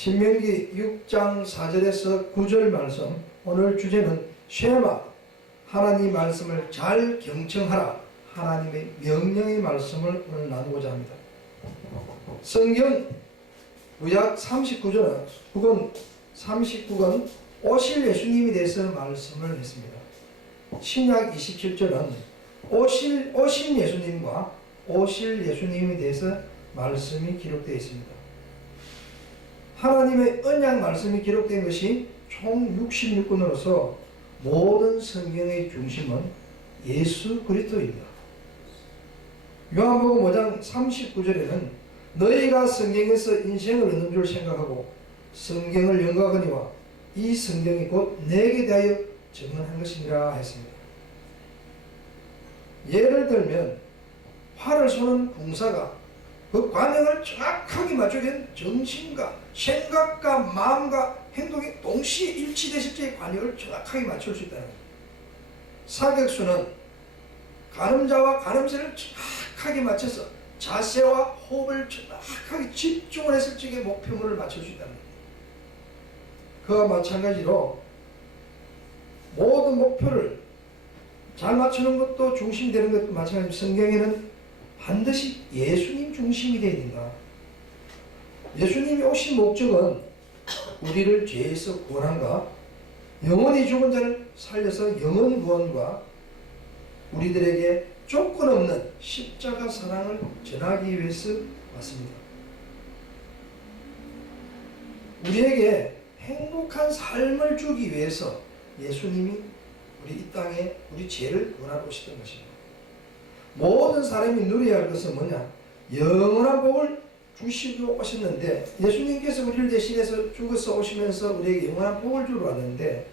신명기 6장 4절에서 9절 말씀, 오늘 주제는 쉐마, 하나님 말씀을 잘 경청하라, 하나님의 명령의 말씀을 오늘 나누고자 합니다. 성경 구약 39권 오실 예수님에 대해서 말씀을 했습니다. 신약 27절은 오신 예수님과 오실 예수님에 대해서 말씀이 기록되어 있습니다. 하나님의 언약 말씀이 기록된 것이 총 66권으로서 모든 성경의 중심은 예수 그리스도입니다. 요한복음 5장 39절에는 너희가 성경에서 인생을 얻는 줄 생각하고 성경을 연구하거니와 이 성경이 곧 내게 대하여 증언한 것이니라 했습니다. 예를 들면 활을 쏘는 군사가 그 관행을 정확하게 맞추기 위한 정신과 생각과 마음과 행동이 동시에 일치됐을 때 관행을 정확하게 맞출 수 있다는 겁니다. 사격수는 가늠자와 가늠쇠를 정확하게 맞춰서 자세와 호흡을 정확하게 집중을 했을 적에 목표물을 맞출 수 있다는 겁니다. 그와 마찬가지로 모든 목표를 잘 맞추는 것도 중심되는 것도 마찬가지로 성경에는 반드시 예수님 중심이 되어야 된다. 예수님이 오신 목적은 우리를 죄에서 구원함과 영원히 죽은 자를 살려서 영원 구원과 우리들에게 조건 없는 십자가 사랑을 전하기 위해서 왔습니다. 우리에게 행복한 삶을 주기 위해서 예수님이 우리 이 땅에 우리 죄를 구원하러 오셨던 것입니다. 모든 사람이 누려야 할 것은 뭐냐? 영원한 복을 주시고 오셨는데, 예수님께서 우리를 대신해서 죽어서 오시면서 우리에게 영원한 복을 주러 왔는데,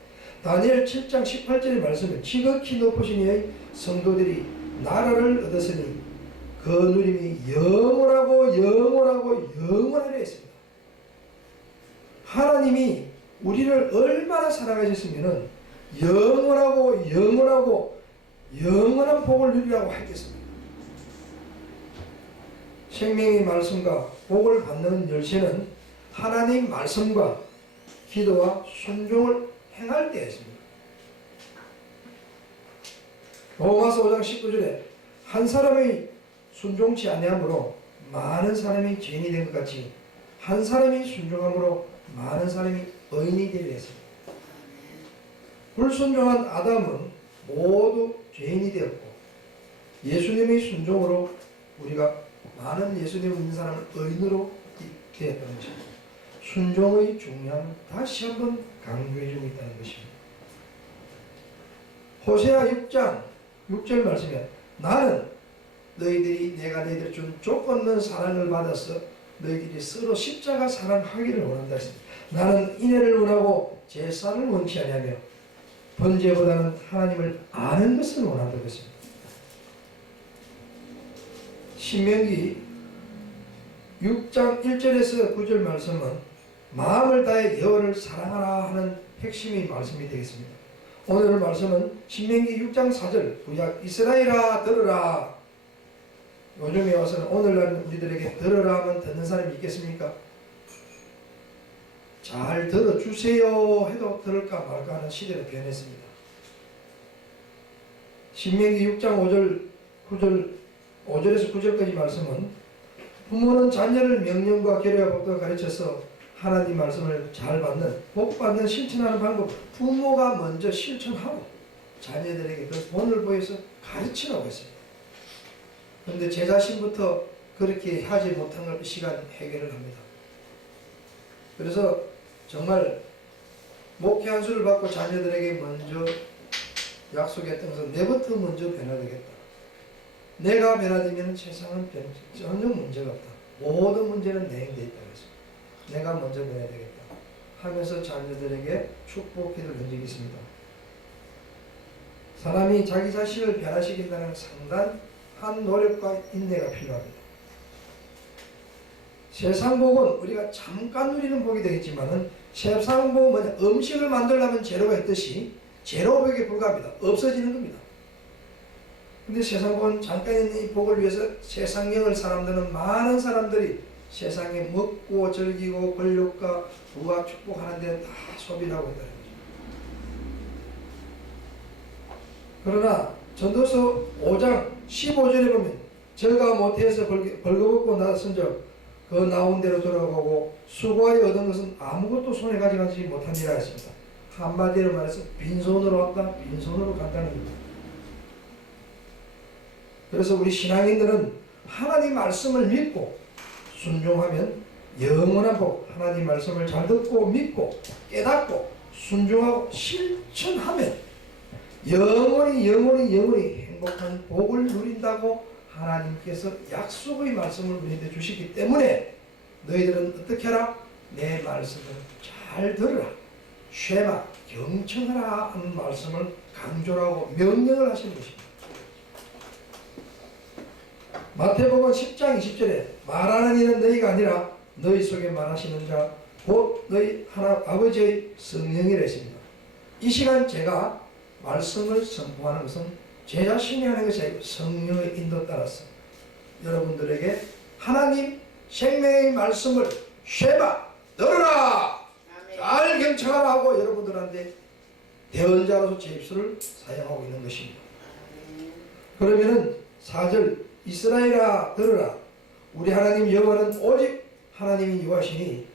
다니엘 7장 18절의 말씀은 지극히 높으신 이의 성도들이 나라를 얻었으니 그 누림이 영원하고 영원하려 했습니다. 하나님이 우리를 얼마나 사랑하셨으면 영원한 복을 누리라고 하겠습니다. 생명의 말씀과 복을 받는 열쇠는 하나님 말씀과 기도와 순종을 행할 때였습니다. 로마서 5장 19절에 한 사람이 순종치 아니함으로 많은 사람이 죄인이 된 것 같이 한 사람이 순종함으로 많은 사람이 의인이 되리라 했습니다. 불순종한 아담은 모두 죄인이 되었고 예수님의 순종으로 우리가 많은 예수님을 믿는 사람을 의인으로 되었다는 것입니다. 순종의 중요함을 다시 한번 강조해 주고 있다는 것입니다. 호세아 6장 6절 말씀에 나는 내가 너희들을 준 조건 없는 사랑을 받아서 너희들이 서로 십자가 사랑하기를 원한다 했습니다. 나는 인애를 원하고 제사를 원치 아니하며 번제보다는 하나님을 아는 것을 원한다고 했습니다. 신명기 6장 1절에서 9절 말씀은 마음을 다해 여호와를 사랑하라 하는 핵심의 말씀이 되겠습니다. 오늘 말씀은 신명기 6장 4절 구약 이스라엘아 들으라. 요즘에 와서는 오늘날 우리들에게 들으라 하면 듣는 사람이 있겠습니까? 잘 들어주세요 해도 들을까 말까 하는 시대로 변했습니다. 신명기 6장 5절에서 9절까지 말씀은 부모는 자녀를 명령과 계례와 법도가 가르쳐서 하나님 말씀을 잘 받는, 복 받는 실천하는 방법, 부모가 먼저 실천하고 자녀들에게 그 본을 보여서 가르치라고 했습니다. 그런데 제 자신부터 그렇게 하지 못한 걸 이 시간 해결을 합니다. 그래서 정말 목회 한 수를 받고 자녀들에게 먼저 약속했던 것은 내부터 먼저 변화되겠다. 내가 변화되면 세상은 전혀 문제가 없다. 모든 문제는 내 힘에 있다. 그래서 내가 먼저 변해야 되겠다 하면서 자녀들에게 축복기도를 한 적이 있습니다. 사람이 자기 자신을 변화시킨다는 상당한 노력과 인내가 필요합니다. 세상 복은 우리가 잠깐 누리는 복이 되겠지만은 세상 복은 뭐냐? 음식을 만들려면 재료가 있듯이 재료복에 불과합니다. 없어지는 겁니다. 근데 세상 복은 잠깐 있는 이 복을 위해서 세상령을 사람들은 많은 사람들이 세상에 먹고 즐기고 권력과 부와 축복하는 데는 다 소비를 하고 있다는 거죠. 그러나 전도서 5장 15절에 보면 저가 모태에서 벌거벗고 나선적 그 나온 대로 돌아가고 수고하여 얻은 것은 아무것도 손에 가져가지 못하니라 했습니다. 한마디로 말해서 빈손으로 왔다 빈손으로 간다는 겁니다. 그래서 우리 신앙인들은 하나님 말씀을 믿고 순종하면 영원한 복, 하나님 말씀을 잘 듣고 믿고 깨닫고 순종하고 실천하면 영원히 행복한 복을 누린다고 하나님께서 약속의 말씀을 우리에게 주시기 때문에 너희들은 어떻게 하라? 내 말씀을 잘 들으라. 쉐마, 경청하라 하는 말씀을 강조하고 명령을 하시는 것입니다. 마태복음 10장 20절에 말하는 이는 너희가 아니라 너희 속에 말하시는 자 곧 너희 하나 아버지의 성령이라 했습니다. 이 시간 제가 말씀을 선포하는 것은 제 자신이 하는 것이 아니고 성령의 인도 따라서 여러분들에게 하나님 생명의 말씀을 쉐마 들으라 잘 경청하라 하고 여러분들한테 대언자로서 제 입술을 사용하고 있는 것입니다. 그러면은 4절 이스라엘아 들으라 우리 하나님 여호와는 오직 하나님이 여호와시니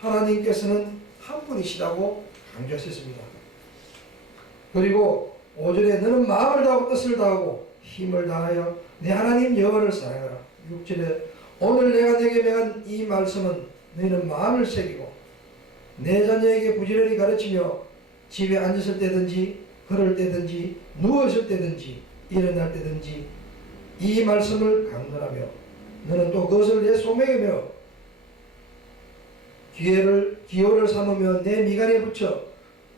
하나님께서는 한 분이시다고 강조하셨습니다. 그리고 5절에 너는 마음을 다하고 뜻을 다하고 힘을 다하여 내 하나님 여호와를 사랑하라. 6절에 오늘 내가 내게 명한 이 말씀은 너희는 마음을 새기고 내 자녀에게 부지런히 가르치며 집에 앉았을 때든지 걸을 때든지 누웠을 때든지 일어날 때든지 이 말씀을 강론하며 너는 또 그것을 내 소매에 메어 기호를 삼으며 내 미간에 붙여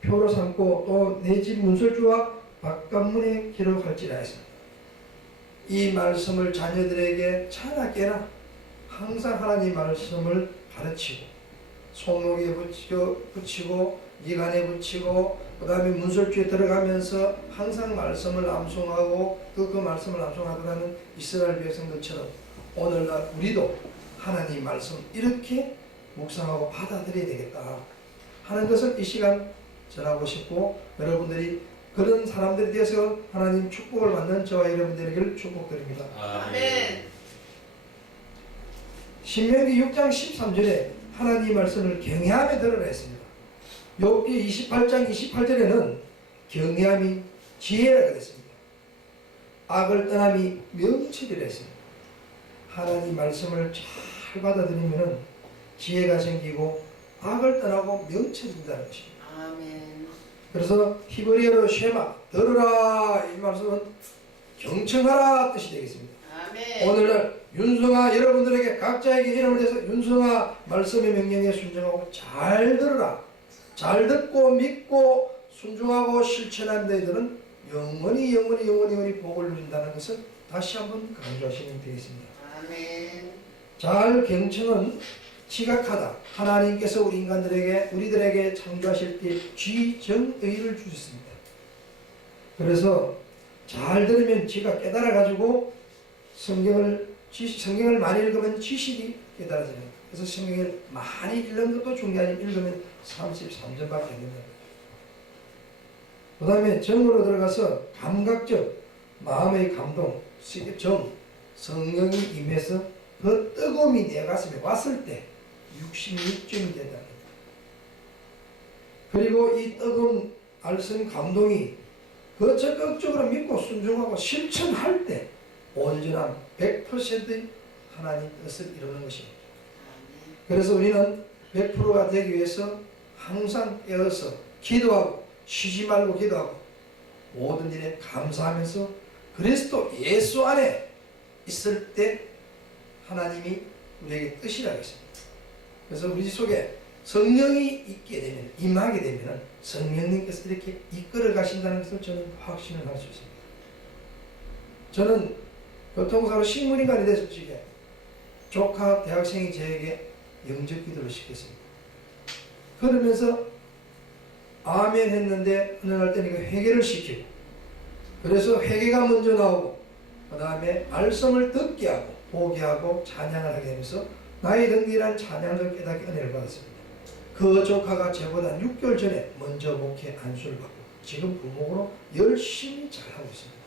표로 삼고 또 내 집 문설주와 바깥문에 기록할지라 했습니다. 이 말씀을 자녀들에게 차나깨나 항상 하나님 말씀을 가르치고 손목에 붙이고 미간에 붙이고 그 다음에 문설주에 들어가면서 항상 말씀을 암송하고 그 말씀을 암송하더라는 이스라엘 백성들처럼 오늘날 우리도 하나님 말씀 이렇게 묵상하고 받아들여야 되겠다 하는 것을 이 시간 전하고 싶고 여러분들이 그런 사람들이 되어서 하나님 축복을 받는 저와 여러분들에게 축복드립니다. 아멘. 신명기 6장 13절에 하나님 말씀을 경외하며 들으라 했습니다. 욥기 28장 28절에는 경외함이 지혜라 그랬습니다. 악을 떠남이 명철이라 했습니다. 하나님 말씀을 잘 받아들이면 지혜가 생기고 악을 떠나고 명철이 된다는 것입니다. 아멘. 그래서 히브리어로 쉐마 들으라 이 말씀은 경청하라 뜻이 되겠습니다. 아멘. 오늘날 윤성아 여러분들에게 각자에게 이름을 대서 윤성아 말씀의 명령에 순종하고 잘 들으라. 잘 듣고 믿고 순종하고 실천한 너희들은 영원히 복을 누린다는 것을 다시 한번 강조하시면 되겠습니다. 아멘. 잘 경청은 지각하다. 하나님께서 우리들에게 창조하실 때 지정의를 주셨습니다. 그래서 잘 들으면 지가 깨달아가지고 성경을 많이 읽으면 지식이 깨달아져요. 그래서 성경을 많이 읽는 것도 중요하지만 읽으면 33절밖에 안 된다. 그 다음에 정으로 들어가서 감각적 마음의 감동, 성령이 임해서 그 뜨거움이 내 가슴에 왔을 때 66점이 된다. 그리고 이 뜨거운 알선 감동이 그 적극적으로 믿고 순종하고 실천할 때 온전한 100%의 하나님 뜻을 이루는 것입니다. 그래서 우리는 100%가 되기 위해서 항상 깨어서 기도하고 쉬지 말고 기도하고 모든 일에 감사하면서 그리스도 예수 안에 있을 때 하나님이 우리에게 뜻이라 했습니다. 그래서 우리 속에 성령이 있게 되면 임하게 되면 성령님께서 이렇게 이끌어 가신다는 것을 저는 확신을 할 수 있습니다. 저는 교통사로 식물인간이 됐을 적에 조카 대학생이 저에게 영접 기도를 시켰습니다. 그러면서 아멘 했는데 어느 날 때는 회개를 시키고 그래서 회개가 먼저 나오고 그 다음에 말씀을 듣게 하고 보게 하고 찬양을 하게 되면서 나의 등기란 찬양을 깨닫게 은혜를 받았습니다. 그 조카가 저보다 6개월 전에 먼저 목회 안수를 받고 지금 부목으로 열심히 잘하고 있습니다.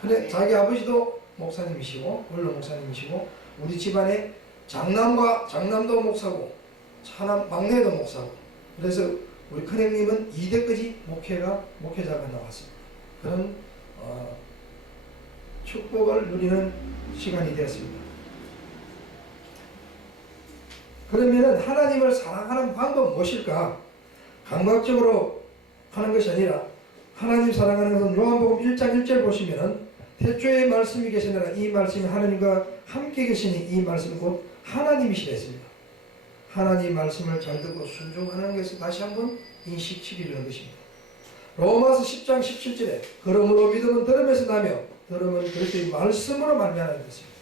근데 자기 아버지도 목사님이시고 원로 목사님이시고 우리 집안에 장남도 목사고 차남 막내도 목사고 그래서 우리 큰형님은 2대까지 목회자가 나왔습니다. 그런 축복을 누리는 시간이 되었습니다. 그러면 하나님을 사랑하는 방법은 무엇일까? 감각적으로 하는 것이 아니라 하나님 사랑하는 것은 요한복음 1장 1절 보시면 태초에 말씀이 계시느라 이 말씀이 하나님과 함께 계시니 이 말씀은 곧 하나님이시라 했습니다. 하나님 말씀을 잘 듣고 순종하는 것을 다시 한번 인식시키려는 것입니다. 로마서 10장 17절에 그러므로 믿음은 들음에서 나며 들음은 그리스도의 말씀으로 말미암는 것입니다.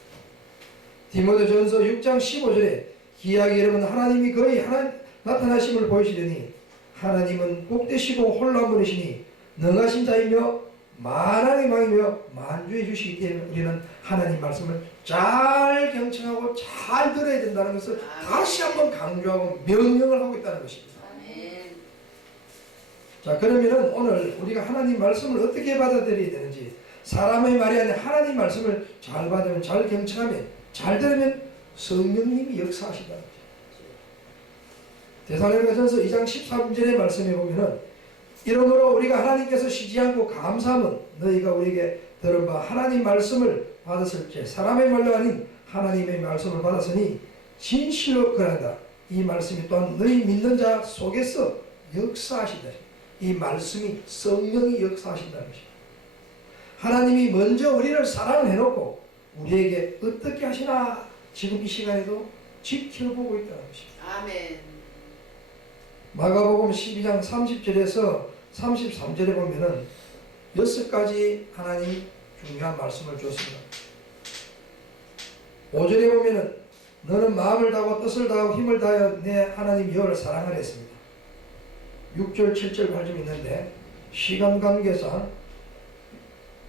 디모데전서 6장 15절에 기약의 이름은 하나님이 거의 나타나심을 보이시려니 하나님은 복되시고 홀로한 분이시니 능하신 자이며 만왕의 왕이며 만주해 주시기 때문에 우리는 하나님 말씀을 잘 경청하고 잘 들어야 된다는 것을 다시 한번 강조하고 명령을 하고 있다는 것입니다. 자, 그러면은 오늘 우리가 하나님 말씀을 어떻게 받아들여야 되는지, 사람의 말이 아니라 하나님 말씀을 잘 받으면, 잘 경청하면, 잘 들으면 성령님이 역사하신다는 거죠. 데살로니가전서 2장 13절의 말씀에 보면은 이러므로 우리가 하나님께서 쉬지 않고 감사함은 너희가 우리에게 들은 바 하나님 말씀을 받았을 때 사람의 말로 아닌 하나님의 말씀을 받았으니 진실로 그런다. 이 말씀이 또한 너희 믿는 자 속에서 역사하신다. 이 말씀이 성령이 역사하신다는 것입니다. 하나님이 먼저 우리를 사랑해놓고 우리에게 어떻게 하시나 지금 이 시간에도 지켜보고 있다는 것입니다. 아멘. 마가복음 12장 30절에서 33절에 보면은 6가지 하나님 중요한 말씀을 주었습니다. 5절에 보면은 너는 마음을 다하고 뜻을 다하고 힘을 다하여 내 하나님 여호와를 사랑하라 했습니다. 6절 7절 8절 있는데 시간 관계상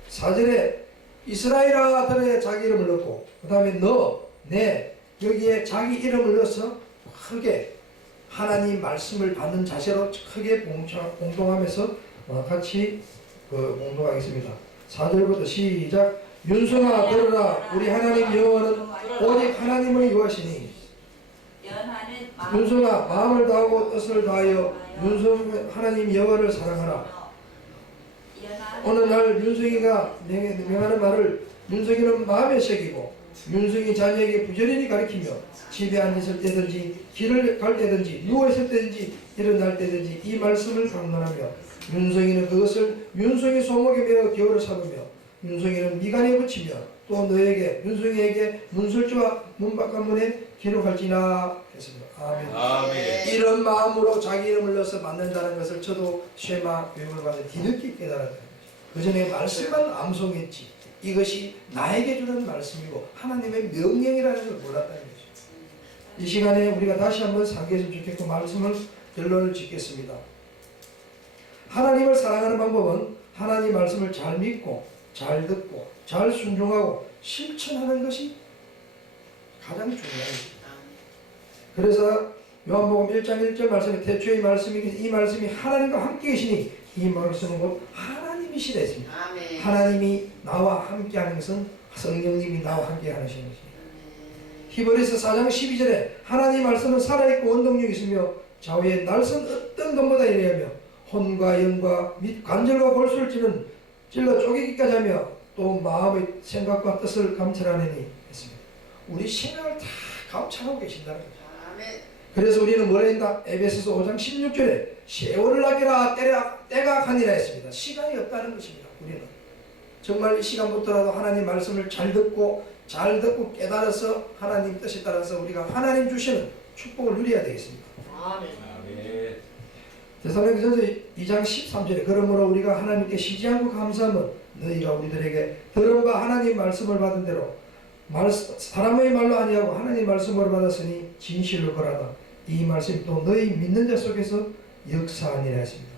4절에 이스라엘 아들의 자기 이름을 넣고 그 다음에 내 여기에 자기 이름을 넣어서 크게 하나님 말씀을 받는 자세로 크게 공동하면서 같이 공동하겠습니다. 4절부터 시작. 윤성아 들으라. 우리 하나님 여호와는 오직 하나님을 여호와시니 윤성아 마음을 다하고 뜻을 다하여 하나님 여호와를 사랑하라. 어느 날 윤성이가 명하는 말을 윤성이는 마음에 새기고 윤성이 자녀에게 부지런히 가르치며 집에 앉았을 때든지 길을 갈 때든지 누워있을 때든지 일어날 때든지 이 말씀을 강론하며 윤성이는 그것을 윤성이 소목에 매어 겨울을 삼으며 윤성이는 미간에 붙이며 또 너에게 윤성이에게 문설주와 문밖관문에 기록할지나 했습니다. 아멘. 아멘. 이런 마음으로 자기 이름을 넣어서 만든다는 것을 저도 쉐마 교육을 받아 뒤늦게 깨달았다. 그 전에 말씀만 암송했지 이것이 나에게 주는 말씀이고 하나님의 명령이라는 걸 몰랐다는 거죠. 이 시간에 우리가 다시 한번 상기했으면 좋겠고 말씀을 결론을 짓겠습니다. 하나님을 사랑하는 방법은 하나님 말씀을 잘 믿고 잘 듣고 잘 순종하고 실천하는 것이 가장 중요합니다. 그래서 요한복음 1장 1절 말씀에 태초의 말씀이 이 말씀이 하나님과 함께 계시니 이 말씀은 곧 하나님이시라 했습니다. 아멘. 하나님이 나와 함께 하는 것은 성령님이 나와 함께 하시는 것입니다. 히브리서 4장 12절에 하나님 말씀은 살아있고 원동력이 있으며 좌우에 날선 어떤 것보다 이래하며 혼과 영과 및 관절과 골수를 찔러 쪼개기까지 하며 또 마음의 생각과 뜻을 감찰하느니 했습니다. 우리 생각을 다 감찰하고 계신다는 거죠. 아멘. 그래서 우리는 뭐라 했나? 에베소서 5장 16절에 세월을 아끼라 때가 가니라 했습니다. 시간이 없다는 것입니다. 우리는 정말 이 시간부터라도 하나님 말씀을 잘 듣고 깨달아서 하나님 뜻에 따라서 우리가 하나님 주시는 축복을 누려야 되겠습니다. 아멘. 아멘. 데살로니가전서 2장 13절에 그러므로 우리가 하나님께 쉬지 않고 감사하면 너희가 우리들에게 들은 바 하나님 말씀을 받은 대로 사람의 말로 아니하고 하나님 말씀으로 받았으니 진실로 거라다. 이 말씀이 또 너희 믿는 자 속에서 역사하니라 했습니다.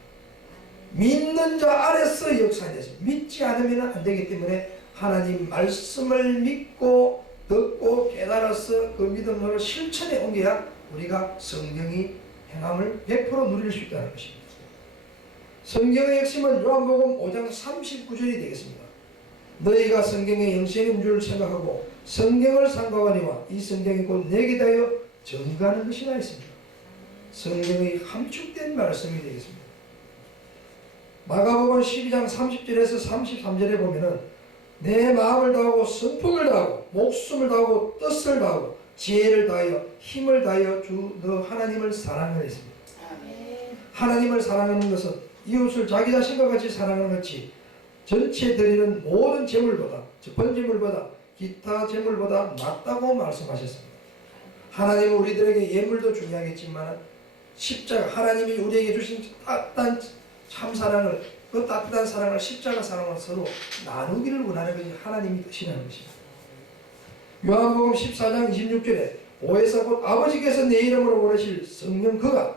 믿는 자 안에서 역사하니라 했습니다. 믿지 않으면 안 되기 때문에 하나님 말씀을 믿고 듣고 깨달아서 그 믿음으로 실천에 옮겨야 우리가 성경이 행함을 100% 누릴 수 있다는 것입니다. 성경의 핵심은 요한복음 5장 39절이 되겠습니다. 너희가 성경의 영생인 줄 생각하고 성경을 삼가하니와 이 성경이 곧 내게 대하여 증거하는 것이라 했습니다. 성경의 함축된 말씀이 되겠습니다. 마가복음 12장 30절에서 33절에 보면은 내 마음을 다하고 성품을 다하고 목숨을 다하고 뜻을 다하고 지혜를 다하여 힘을 다하여 주 너 하나님을 사랑하라 했습니다. 아멘. 하나님을 사랑하는 것은 이웃을 자기 자신과 같이 사랑하는 것이 전체 드리는 모든 재물보다 번제물보다 기타 재물보다 낫다고 말씀하셨습니다. 하나님은 우리들에게 예물도 중요하겠지만 십자가 하나님이 우리에게 주신 따뜻한 참사랑을 그 따뜻한 사랑을 십자가 사랑을 서로 나누기를 원하는 것이 하나님이 뜻이라는 것입니다. 요한복음 14장 26절에 오해서 곧 아버지께서 내 이름으로 보내실 성령 그가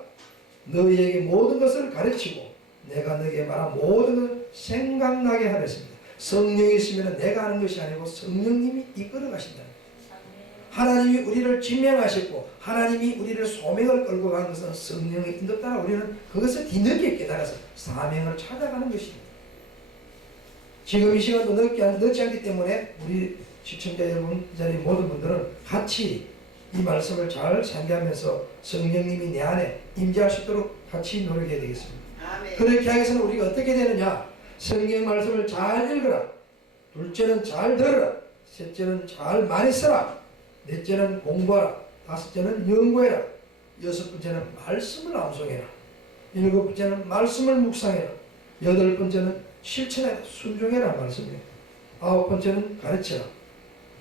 너희에게 모든 것을 가르치고 내가 너에게 말한 모든 것을 생각나게 하랬습니다. 성령이 있으면 내가 하는 것이 아니고 성령님이 이끌어 가신다. 하나님이 우리를 지명하셨고 하나님이 우리를 소명을 끌고 간 것은 성령의 인도 따라 우리는 그것을 뒤늦게 깨달아서 사명을 찾아가는 것입니다. 지금 이 시간도 늦지 않기 때문에 우리 시청자 여러분, 이 자리 모든 분들은 같이 이 말씀을 잘 상기하면서 성령님이 내 안에 임재할 수 있도록 같이 노력해야 되겠습니다. 아멘. 그렇게 하기 위해서는 우리가 어떻게 되느냐? 성경 말씀을 잘 읽어라. 둘째는 잘 들어라. 셋째는 잘 많이 써라. 넷째는 공부하라. 다섯째는 연구해라. 여섯 번째는 말씀을 암송해라. 일곱 번째는 말씀을 묵상해라. 여덟 번째는 실천해라. 순종해라 말씀이에요. 아홉 번째는 가르쳐라.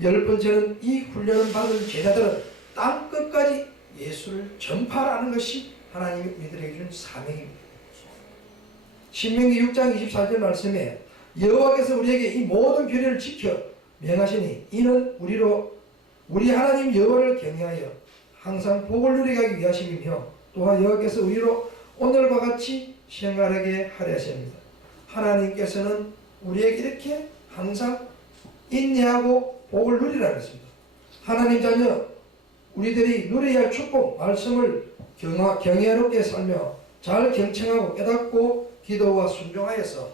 열 번째는 이 훈련을 받은 제자들은 땅 끝까지 예수를 전파하는 것이 하나님이 우리들에게 준 사명입니다. 신명기 6장 24절 말씀에 여호와께서 우리에게 이 모든 규례를 지켜 명하시니 이는 우리 하나님 여호와를 경외하여 항상 복을 누리게 하기 위하심이며 또한 여호와께서 우리로 오늘과 같이 생활하게 하려 하십니다. 하나님께서는 우리에게 이렇게 항상 인내하고 복을 누리라는 것입니다. 하나님 자녀 우리들이 누려야 할 축복 말씀을 경외롭게 살며 잘 경청하고 깨닫고 기도와 순종하여서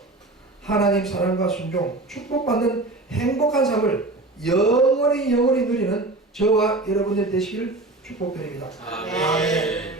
하나님 사랑과 순종 축복받는 행복한 삶을 영원히 누리는 저와 여러분들 되시길 축복드립니다. 아멘.